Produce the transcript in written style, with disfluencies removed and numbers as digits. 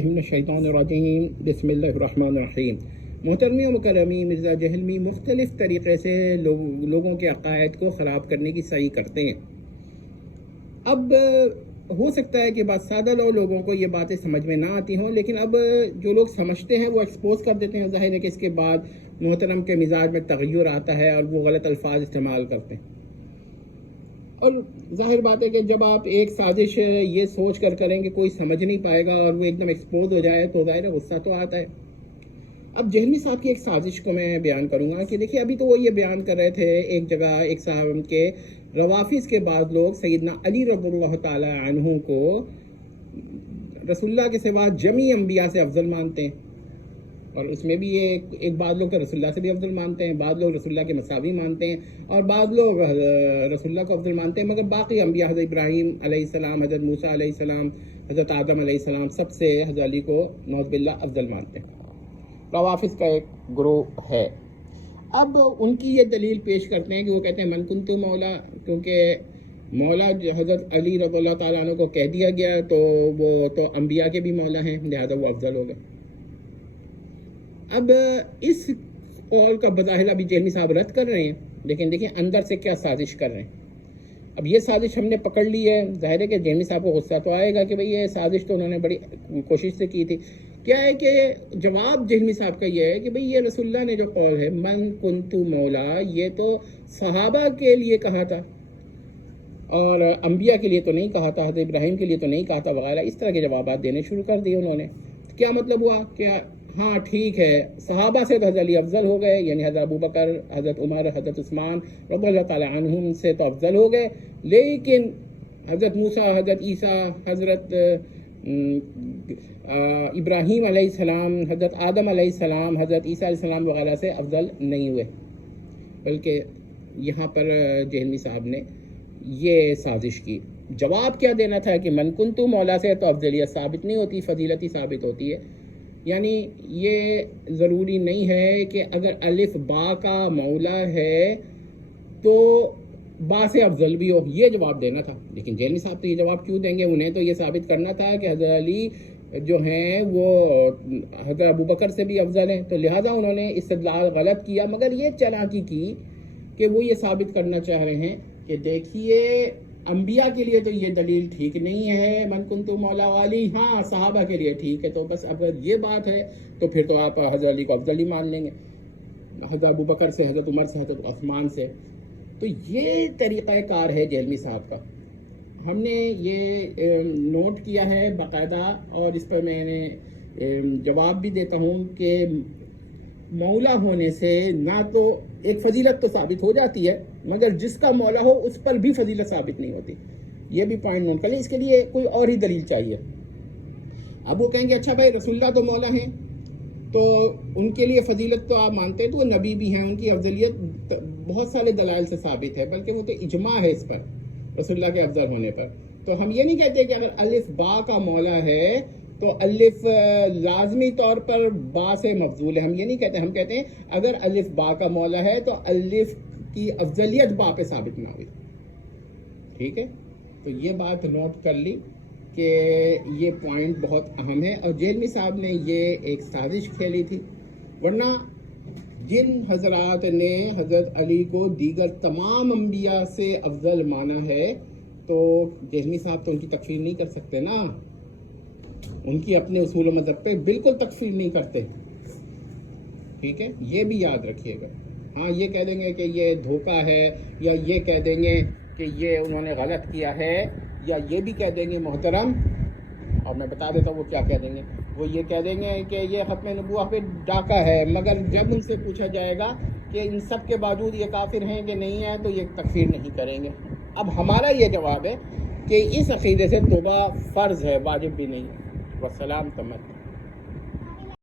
الشیطان الرجیم بسم اللہ الرحمن الرحیم۔ محترمی و مکرمی، مرزا جہلمی مختلف طریقے سے لوگوں کے عقائد کو خراب کرنے کی سعی کرتے ہیں۔ اب ہو سکتا ہے کہ بعض سادہ لوگوں کو یہ باتیں سمجھ میں نہ آتی ہوں، لیکن اب جو لوگ سمجھتے ہیں وہ ایکسپوز کر دیتے ہیں۔ ظاہر ہے کہ اس کے بعد محترم کے مزاج میں تغیر آتا ہے اور وہ غلط الفاظ استعمال کرتے ہیں۔ اور ظاہر بات ہے کہ جب آپ ایک سازش یہ سوچ کر کریں کہ کوئی سمجھ نہیں پائے گا اور وہ ایک دم ایکسپوز ہو جائے تو ظاہر ہے غصہ تو آتا ہے۔ اب جہلمی صاحب کی ایک سازش کو میں بیان کروں گا کہ دیکھیے، ابھی تو وہ یہ بیان کر رہے تھے ایک جگہ، ایک صاحب کے روافظ کے بعد لوگ سیدنا علی رضی اللہ تعالی عنہ کو رسول اللہ کے سوا جمیع انبیاء سے افضل مانتے ہیں، اور اس میں بھی ایک بعض لوگ تو رسول اللہ سے بھی افضل مانتے ہیں، بعض لوگ رسول اللہ کے مساوی مانتے ہیں، اور بعض لوگ رسول اللہ کو افضل مانتے ہیں، مگر باقی انبیاء حضرت ابراہیم علیہ السلام، حضرت موسیٰ علیہ السلام، حضرت آدم علیہ السلام سب سے حضرت علی کو نعوذ باللہ افضل مانتے ہیں۔ روافظ کا ایک گروہ ہے۔ اب ان کی یہ دلیل پیش کرتے ہیں کہ وہ کہتے ہیں من کنت مولا، کیونکہ مولا حضرت علی رضی اللہ تعالیٰ عنہ کو کہہ دیا گیا تو وہ تو انبیاء کے بھی مولا ہیں، لہذا وہ افضل ہو گئے۔ اب اس قول کا بظاہر ابھی جہلمی صاحب رد کر رہے ہیں، لیکن دیکھیں اندر سے کیا سازش کر رہے ہیں۔ اب یہ سازش ہم نے پکڑ لی ہے، ظاہر ہے کہ جہلمی صاحب کو غصہ تو آئے گا کہ بھئی یہ سازش تو انہوں نے بڑی کوشش سے کی تھی۔ کیا ہے کہ جواب جہلمی صاحب کا یہ ہے کہ بھئی یہ رسول اللہ نے جو قول ہے من کنت مولا، یہ تو صحابہ کے لیے کہا تھا اور انبیاء کے لیے تو نہیں کہا تھا، حضرت ابراہیم کے لیے تو نہیں کہا تھا وغیرہ، اس طرح کے جوابات دینے شروع کر دیے انہوں نے۔ کیا مطلب ہوا کہ ہاں ٹھیک ہے، صحابہ سے تو حضرت علی افضل ہو گئے، یعنی حضرت ابوبکر، حضرت عمر، حضرت عثمان رضی اللہ تعالی عنہم سے تو افضل ہو گئے، لیکن حضرت موسیٰ، حضرت عیسیٰ، حضرت ابراہیم علیہ السلام، حضرت آدم علیہ السلام، حضرت عیسیٰ علیہ السلام وغیرہ سے افضل نہیں ہوئے۔ بلکہ یہاں پر جہلمی صاحب نے یہ سازش کی۔ جواب کیا دینا تھا کہ من کنت مولا سے تو افضلیت ثابت نہیں ہوتی، فضیلت ہی ثابت ہوتی ہے۔ یعنی یہ ضروری نہیں ہے کہ اگر الف با کا مولا ہے تو با سے افضل بھی ہو، یہ جواب دینا تھا۔ لیکن جہلمی صاحب تو یہ جواب کیوں دیں گے؟ انہیں تو یہ ثابت کرنا تھا کہ حضرت علی جو ہیں وہ حضرت ابوبکر سے بھی افضل ہیں، تو لہٰذا انہوں نے استدلال غلط کیا، مگر یہ چالاکی کی کہ وہ یہ ثابت کرنا چاہ رہے ہیں کہ دیکھیے انبیاء کے لیے تو یہ دلیل ٹھیک نہیں ہے من کنت مولا والی، ہاں صحابہ کے لیے ٹھیک ہے، تو بس اگر یہ بات ہے تو پھر تو آپ حضرت علی کو افضل ہی مان لیں گے، حضرت ابوبکر سے، حضرت عمر سے، حضرت عثمان سے۔ تو یہ طریقہ کار ہے جہلمی صاحب کا، ہم نے یہ نوٹ کیا ہے باقاعدہ، اور اس پر میں نے جواب بھی دیتا ہوں کہ مولا ہونے سے نہ تو ایک فضیلت تو ثابت ہو جاتی ہے، مگر جس کا مولا ہو اس پر بھی فضیلت ثابت نہیں ہوتی۔ یہ بھی پوائنٹ نوٹ کر لیں، اس کے لیے کوئی اور ہی دلیل چاہیے۔ اب وہ کہیں گے اچھا بھائی رسول اللہ تو مولا ہیں، تو ان کے لیے فضیلت تو آپ مانتے ہیں، تو وہ نبی بھی ہیں، ان کی افضلیت بہت سارے دلائل سے ثابت ہے، بلکہ وہ تو اجماع ہے اس پر رسول اللہ کے افضل ہونے پر۔ تو ہم یہ نہیں کہتے کہ اگر الف با کا مولا ہے تو الف لازمی طور پر با سے مفضول ہے، ہم یہ نہیں کہتے، ہم کہتے ہیں اگر الف با کا مولا ہے تو الف کی افضلیت با پہ ثابت نہ ہوئی۔ ٹھیک ہے، تو یہ بات نوٹ کر لی کہ یہ پوائنٹ بہت اہم ہے، اور جہلمی صاحب نے یہ ایک سازش کھیلی تھی، ورنہ جن حضرات نے حضرت علی کو دیگر تمام انبیاء سے افضل مانا ہے تو جہلمی صاحب تو ان کی تکفیر نہیں کر سکتے نا، ان کی اپنے اصول و مذہب پہ بالکل تکفیر نہیں کرتے۔ ٹھیک ہے، یہ بھی یاد رکھیے گا۔ ہاں یہ کہہ دیں گے کہ یہ دھوکہ ہے، یا یہ کہہ دیں گے کہ یہ انہوں نے غلط کیا ہے، یا یہ بھی کہہ دیں گے محترم، اور میں بتا دیتا ہوں وہ کیا کہہ دیں گے، وہ یہ کہہ دیں گے کہ یہ ختم نبوت پہ ڈاکہ ہے، مگر جب ان سے پوچھا جائے گا کہ ان سب کے باوجود یہ کافر ہیں کہ نہیں ہیں تو یہ تکفیر نہیں کریں گے۔ اب ہمارا یہ جواب ہے کہ اس عقیدے سے توبہ فرض ہے، واجب بھی نہیں ہے۔ والسلام تمت۔